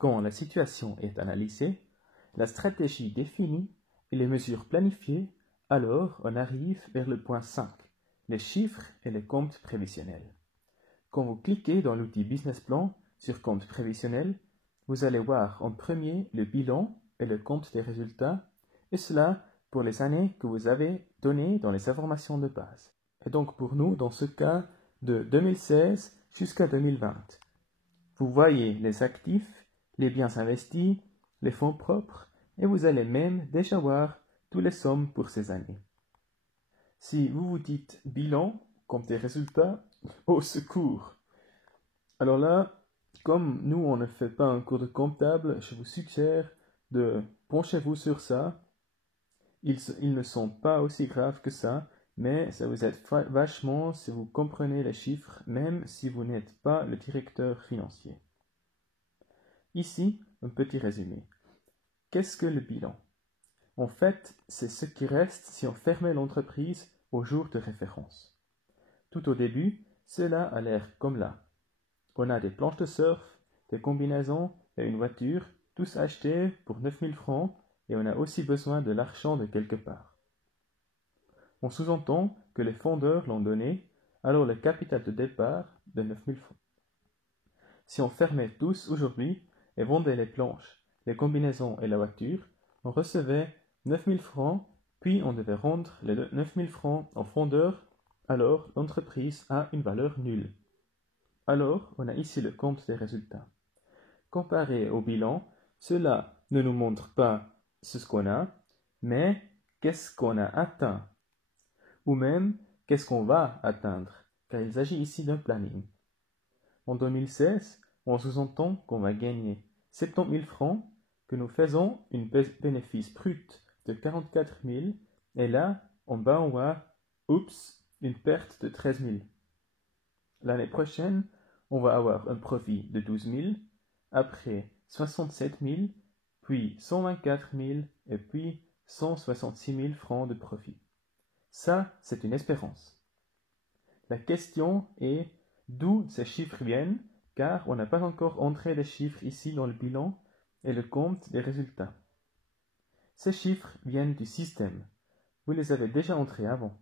Quand la situation est analysée, la stratégie définie et les mesures planifiées, alors on arrive vers le point 5, les chiffres et les comptes prévisionnels. Quand vous cliquez dans l'outil Business Plan sur compte prévisionnel, vous allez voir en premier le bilan et le compte des résultats, et cela pour les années que vous avez données dans les informations de base. Et donc pour nous, dans ce cas, de 2016 jusqu'à 2020. Vous voyez les actifs, les biens investis, les fonds propres, et vous allez même déjà voir toutes les sommes pour ces années. Si vous vous dites bilan, compte des résultats, au secours! Alors là, comme nous on ne fait pas un cours de comptable, je vous suggère de penchez-vous sur ça. Ils ne sont pas aussi graves que ça, mais ça vous aide vachement si vous comprenez les chiffres, même si vous n'êtes pas le directeur financier. Ici, un petit résumé. Qu'est-ce que le bilan? En fait, c'est ce qui reste si on fermait l'entreprise au jour de référence. Tout au début, cela a l'air comme là. On a des planches de surf, des combinaisons et une voiture, tous achetés pour 9000 francs, et on a aussi besoin de l'argent de quelque part. On sous-entend que les fondeurs l'ont donné, alors le capital de départ de 9000 francs. Si on fermait tous aujourd'hui et vendait les planches, les combinaisons et la voiture, on recevait 9000 francs, puis on devait rendre les 9000 francs aux fondeurs, alors l'entreprise a une valeur nulle. Alors, on a ici le compte des résultats. Comparé au bilan, cela ne nous montre pas ce qu'on a, mais qu'est-ce qu'on a atteint, ou même qu'est-ce qu'on va atteindre, car il s'agit ici d'un planning. En 2016, on sous-entend qu'on va gagner 70 000 francs, que nous faisons un bénéfice brut de 44 000, et là, en bas, on voit, une perte de 13 000. L'année prochaine, on va avoir un profit de 12 000, après 67 000, puis 124 000 et puis 166 000 francs de profit. Ça, c'est une espérance. La question est d'où ces chiffres viennent, car on n'a pas encore entré les chiffres ici dans le bilan et le compte des résultats. Ces chiffres viennent du système. Vous les avez déjà entrés avant.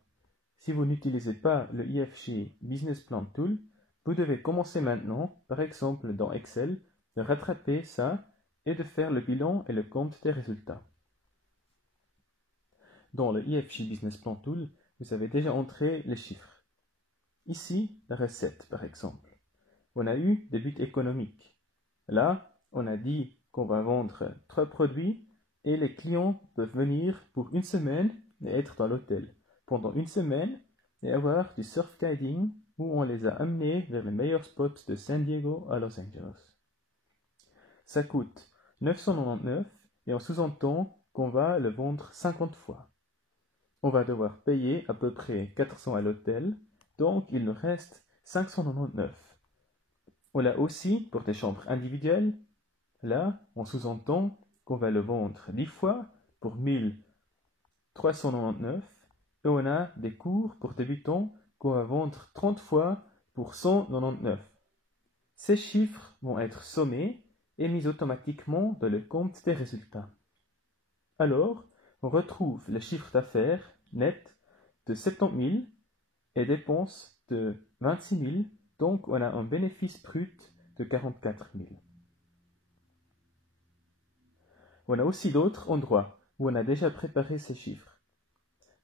Si vous n'utilisez pas le IFG Business Plan Tool, vous devez commencer maintenant, par exemple dans Excel, de rattraper ça et de faire le bilan et le compte des résultats. Dans le IFG Business Plan Tool, vous avez déjà entré les chiffres. Ici, la recette, par exemple. On a eu des buts économiques. Là, on a dit qu'on va vendre 3 produits et les clients peuvent venir pour une semaine et être dans l'hôtel pendant une semaine et avoir du surf guiding où on les a amenés vers les meilleurs spots de San Diego à Los Angeles. Ça coûte 999 et on sous-entend qu'on va le vendre 50 fois. On va devoir payer à peu près 400 à l'hôtel, donc il nous reste 599. On l'a aussi pour des chambres individuelles. Là, on sous-entend qu'on va le vendre 10 fois pour 1399 et on a des cours pour débutants qu'on va vendre 30 fois pour 199. Ces chiffres vont être sommés et mis automatiquement dans le compte des résultats. Alors, on retrouve le chiffre d'affaires net de 70 000 et dépenses de 26 000, donc on a un bénéfice brut de 44 000. On a aussi d'autres endroits où on a déjà préparé ces chiffres.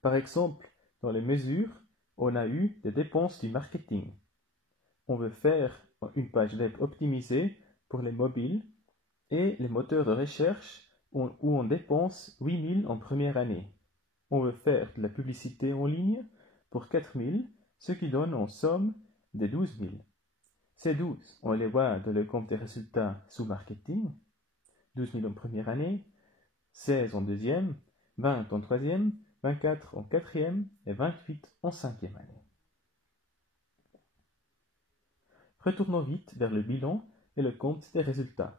Par exemple, dans les mesures, on a eu des dépenses du marketing. On veut faire une page web optimisée pour les mobiles et les moteurs de recherche où on dépense 8 000 en première année. On veut faire de la publicité en ligne pour 4 000, ce qui donne en somme des 12 000. Ces 12, on les voit dans le compte des résultats sous marketing, 12 000 en première année, 16 en deuxième, 20 en troisième, 24 en quatrième et 28 en cinquième année. Retournons vite vers le bilan et le compte des résultats.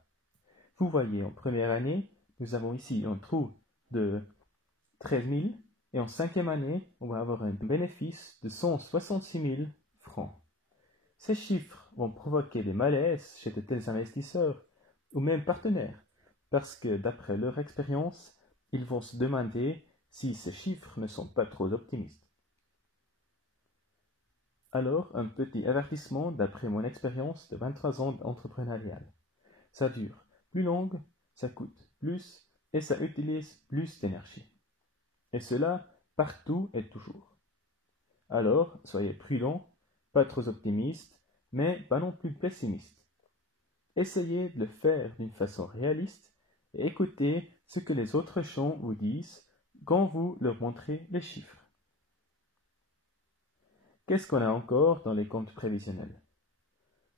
Vous voyez, en première année, nous avons ici un trou de 13 000 et en cinquième année, on va avoir un bénéfice de 166 000 francs. Ces chiffres vont provoquer des malaises chez de tels investisseurs ou même partenaires, parce que d'après leur expérience, ils vont se demander si ces chiffres ne sont pas trop optimistes. Alors, un petit avertissement d'après mon expérience de 23 ans entrepreneurial. Ça dure plus long, ça coûte plus et ça utilise plus d'énergie. Et cela partout et toujours. Alors, soyez prudents, pas trop optimistes, mais pas non plus pessimistes. Essayez de le faire d'une façon réaliste et écoutez ce que les autres gens vous disent quand vous leur montrez les chiffres. Qu'est-ce qu'on a encore dans les comptes prévisionnels?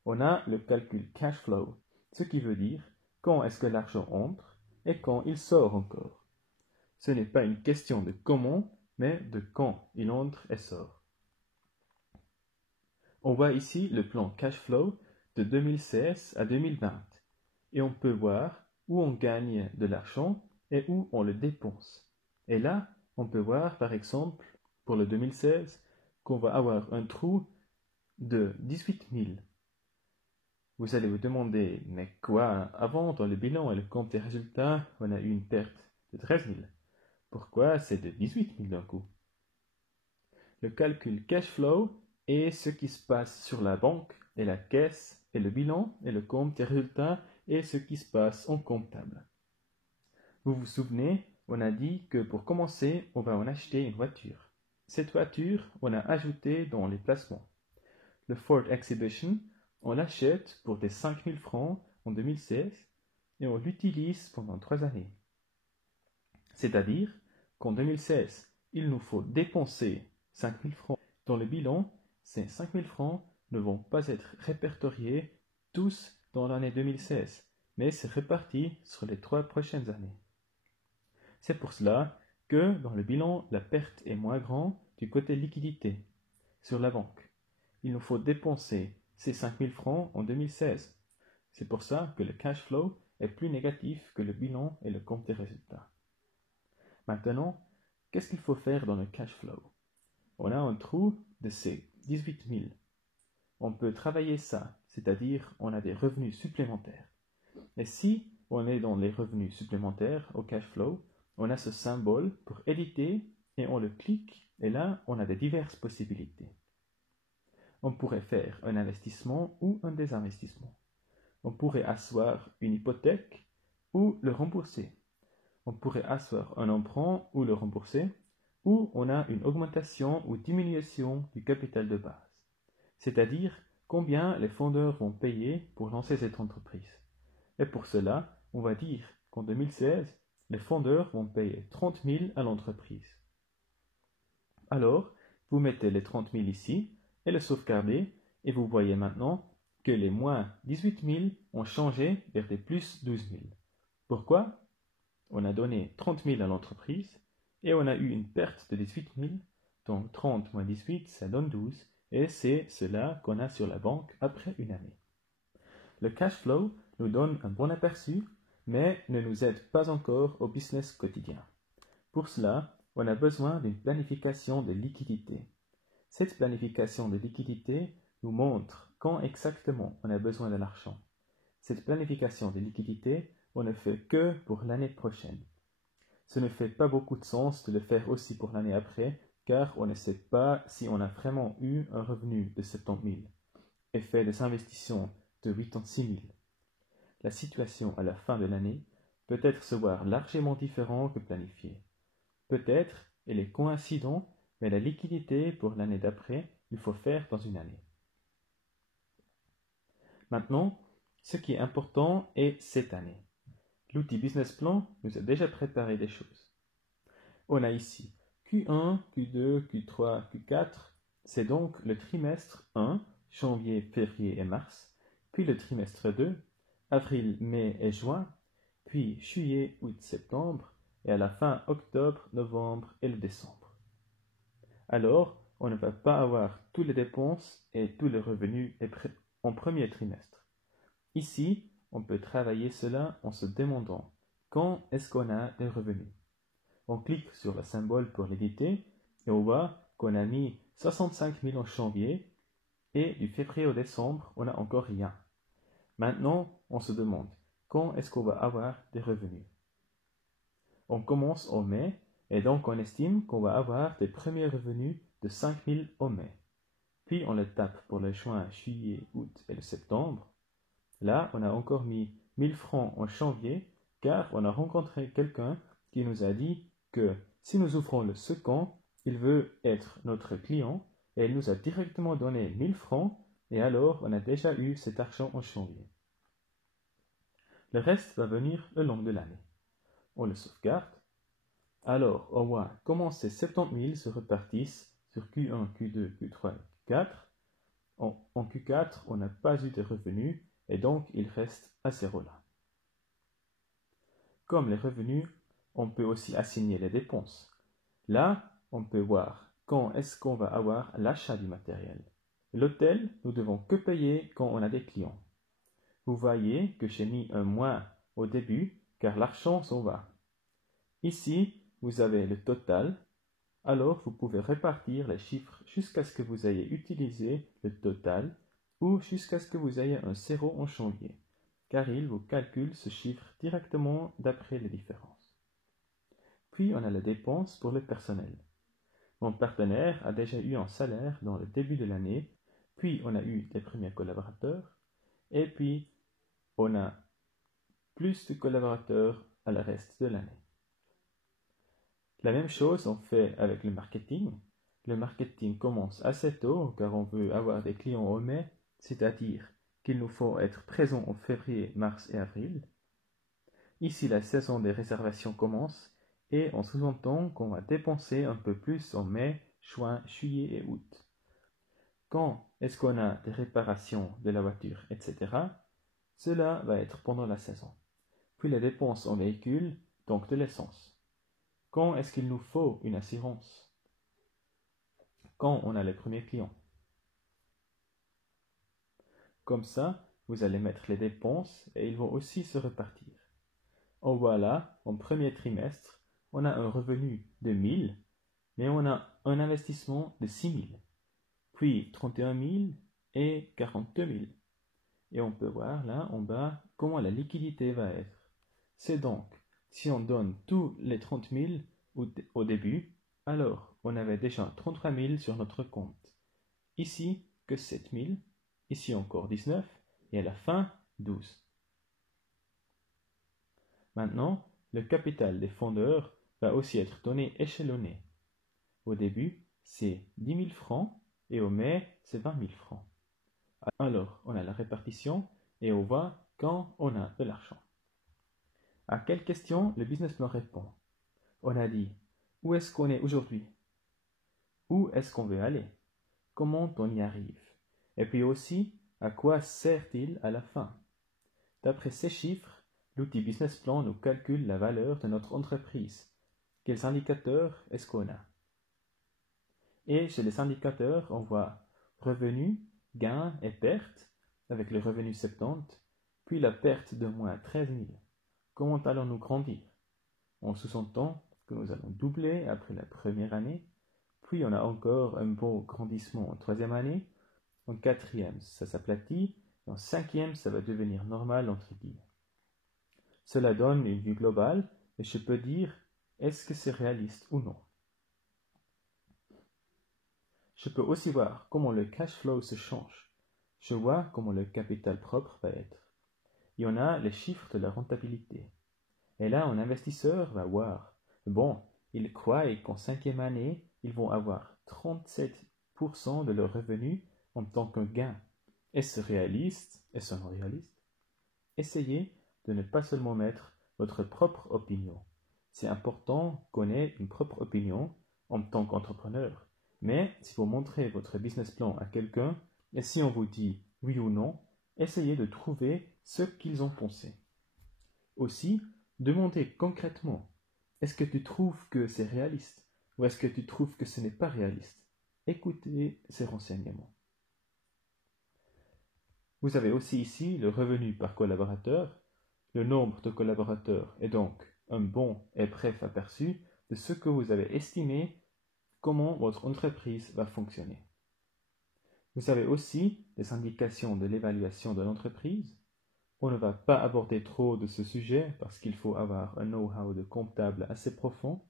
On a le calcul cash flow, ce qui veut dire quand est-ce que l'argent entre et quand il sort encore. Ce n'est pas une question de comment, mais de quand il entre et sort. On voit ici le plan cash flow de 2016 à 2020 et on peut voir où on gagne de l'argent et où on le dépense. Et là, on peut voir par exemple pour le 2016 qu'on va avoir un trou de 18 000. Vous allez vous demander, mais quoi, avant dans le bilan et le compte des résultats, on a eu une perte de 13 000. Pourquoi c'est de 18 000 d'un coup? Le calcul cash flow est ce qui se passe sur la banque et la caisse et le bilan et le compte des résultats est ce qui se passe en comptable. Vous vous souvenez, on a dit que pour commencer, on va en acheter une voiture. Cette voiture, on a ajouté dans les placements. Le Ford Exhibition, on l'achète pour des 5 000 francs en 2016 et on l'utilise pendant 3 années. C'est-à-dire qu'en 2016, il nous faut dépenser 5 000 francs. Dans le bilan, ces 5 000 francs ne vont pas être répertoriés tous dans l'année 2016, mais c'est réparti sur les 3 prochaines années. C'est pour cela que dans le bilan, la perte est moins grande du côté liquidité sur la banque. Il nous faut dépenser ces 5 000 francs en 2016. C'est pour ça que le cash flow est plus négatif que le bilan et le compte des résultats. Maintenant, qu'est-ce qu'il faut faire dans le cash flow? On a un trou de ces 18 000. On peut travailler ça, c'est-à-dire on a des revenus supplémentaires. Et si on est dans les revenus supplémentaires au cash flow, on a ce symbole pour éditer et on le clique et là on a des diverses possibilités. On pourrait faire un investissement ou un désinvestissement. On pourrait asseoir une hypothèque ou le rembourser. On pourrait asseoir un emprunt ou le rembourser, ou on a une augmentation ou diminution du capital de base, c'est-à-dire combien les fondeurs vont payer pour lancer cette entreprise. Et pour cela, on va dire qu'en 2016, les fondeurs vont payer 30 000 à l'entreprise. Alors, vous mettez les 30 000 ici et le sauvegardez, et vous voyez maintenant que les moins 18 000 ont changé vers des plus 12 000. Pourquoi? On a donné 30 000 à l'entreprise et on a eu une perte de 18 000, donc 30 moins 18, ça donne 12, et c'est cela qu'on a sur la banque après une année. Le cash flow nous donne un bon aperçu, mais ne nous aide pas encore au business quotidien. Pour cela, on a besoin d'une planification de liquidité. Cette planification de liquidité nous montre quand exactement on a besoin de l'argent. Cette planification de liquidité, on ne fait que pour l'année prochaine. Ce ne fait pas beaucoup de sens de le faire aussi pour l'année après, car on ne sait pas si on a vraiment eu un revenu de 70 000 et fait des investissements de 86 000. La situation à la fin de l'année peut être se voir largement différente que planifiée. Peut-être elle est coïncidente, mais la liquidité pour l'année d'après, il faut faire dans une année. Maintenant, ce qui est important est cette année. L'outil Business Plan nous a déjà préparé des choses. On a ici Q1, Q2, Q3, Q4. C'est donc le trimestre 1, janvier, février et mars, puis le trimestre 2, avril, mai et juin, puis juillet, août, septembre, et à la fin octobre, novembre et le décembre. Alors, on ne va pas avoir toutes les dépenses et tous les revenus en premier trimestre. Ici, on peut travailler cela en se demandant quand est-ce qu'on a des revenus. On clique sur le symbole pour l'éditer et on voit qu'on a mis 65 000 en janvier et du février au décembre, on n'a encore rien. Maintenant, on se demande quand est-ce qu'on va avoir des revenus. On commence au mai et donc on estime qu'on va avoir des premiers revenus de 5 000 au mai. Puis on le tape pour le juin, juillet, août et le septembre. Là, on a encore mis 1000 francs en janvier car on a rencontré quelqu'un qui nous a dit que si nous ouvrons le second, il veut être notre client et il nous a directement donné 1000 francs et alors on a déjà eu cet argent en janvier. Le reste va venir le long de l'année. On le sauvegarde. Alors, on voit comment ces 70 000 se repartissent sur Q1, Q2, Q3 et Q4. En Q4, on n'a pas eu de revenus et donc il reste à zéro là. Comme les revenus, on peut aussi assigner les dépenses. Là, on peut voir quand est-ce qu'on va avoir l'achat du matériel. L'hôtel, nous devons que payer quand on a des clients. Vous voyez que j'ai mis un moins au début car l'argent s'en va. Ici, vous avez le total, alors vous pouvez répartir les chiffres jusqu'à ce que vous ayez utilisé le total ou jusqu'à ce que vous ayez un zéro en janvier, car il vous calcule ce chiffre directement d'après les différences. Puis on a les dépenses pour le personnel. Mon partenaire a déjà eu un salaire dans le début de l'année, puis on a eu les premiers collaborateurs, et puis on a plus de collaborateurs à la reste de l'année. La même chose on fait avec le marketing. Le marketing commence assez tôt car on veut avoir des clients au mai, c'est-à-dire qu'il nous faut être présent en février, mars et avril. Ici, la saison des réservations commence et on sous-entend qu'on va dépenser un peu plus en mai, juin, juillet et août. Quand est-ce qu'on a des réparations de la voiture, etc. Cela va être pendant la saison. Puis les dépenses en véhicule, donc de l'essence. Quand est-ce qu'il nous faut une assurance? Quand on a les premiers clients. Comme ça, vous allez mettre les dépenses et ils vont aussi se repartir. On voit là, en premier trimestre, on a un revenu de 1000, mais on a un investissement de 6000, puis 31 000 et 42 000. Et on peut voir là en bas comment la liquidité va être. C'est donc, si on donne tous les 30 000 au début, alors on avait déjà 33 000 sur notre compte. Ici, que 7 000, ici encore 19, et à la fin, 12. Maintenant, le capital des fondeurs va aussi être donné échelonné. Au début, c'est 10 000 francs et au mai, c'est 20 000 francs. Alors, on a la répartition et on voit quand on a de l'argent. À quelle question le business plan répond? On a dit, où est-ce qu'on est aujourd'hui? Où est-ce qu'on veut aller? Comment on y arrive? Et puis aussi, à quoi sert-il à la fin? D'après ces chiffres, l'outil business plan nous calcule la valeur de notre entreprise. Quels indicateurs est-ce qu'on a? Et chez les indicateurs, on voit revenus, gains et pertes, avec le revenu 70, puis la perte de moins 13 000. Comment allons-nous grandir? On sous-entend que nous allons doubler après la première année, puis on a encore un beau grandissement en troisième année, en quatrième ça s'aplatit, et en cinquième ça va devenir normal entre guillemets. Cela donne une vue globale, et je peux dire, est-ce que c'est réaliste ou non? Je peux aussi voir comment le cash flow se change. Je vois comment le capital propre va être. Il y en a les chiffres de la rentabilité. Et là, un investisseur va voir, bon, ils croient qu'en cinquième année, ils vont avoir 37% de leurs revenus en tant que gain. Est-ce réaliste? Est-ce non réaliste? Essayez de ne pas seulement mettre votre propre opinion. C'est important qu'on ait une propre opinion en tant qu'entrepreneur. Mais si vous montrez votre business plan à quelqu'un, et si on vous dit oui ou non, essayez de trouver ce qu'ils ont pensé. Aussi, demandez concrètement, est-ce que tu trouves que c'est réaliste ou est-ce que tu trouves que ce n'est pas réaliste? Écoutez ces renseignements. Vous avez aussi ici le revenu par collaborateur, le nombre de collaborateurs et donc un bon et bref aperçu de ce que vous avez estimé comment votre entreprise va fonctionner. Vous avez aussi des indications de l'évaluation de l'entreprise, On ne va pas aborder trop de ce sujet parce qu'il faut avoir un know-how de comptable assez profond.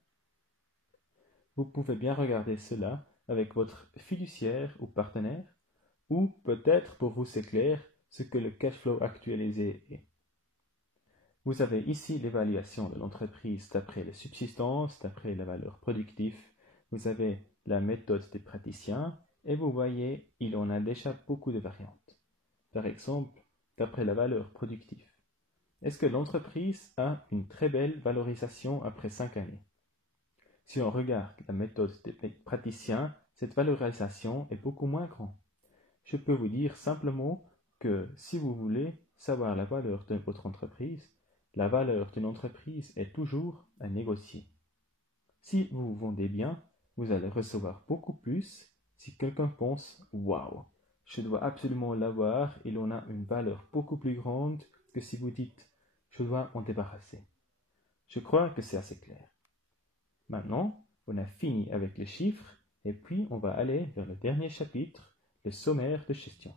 Vous pouvez bien regarder cela avec votre fiduciaire ou partenaire, ou peut-être pour vous c'est clair ce que le cash flow actualisé est. Vous avez ici l'évaluation de l'entreprise d'après la subsistance, d'après la valeur productive. Vous avez la méthode des praticiens et vous voyez, il en a déjà beaucoup de variantes. Par exemple, d'après la valeur productive. Est-ce que l'entreprise a une très belle valorisation après 5 années? Si on regarde la méthode des praticiens, cette valorisation est beaucoup moins grande. Je peux vous dire simplement que si vous voulez savoir la valeur de votre entreprise, la valeur d'une entreprise est toujours à négocier. Si vous vendez bien, vous allez recevoir beaucoup plus si quelqu'un pense « Waouh, je dois absolument l'avoir, il en a une valeur beaucoup plus grande que si vous dites « Je dois m'en débarrasser ». Je crois que c'est assez clair. Maintenant, on a fini avec les chiffres et puis on va aller vers le dernier chapitre, le sommaire de gestion.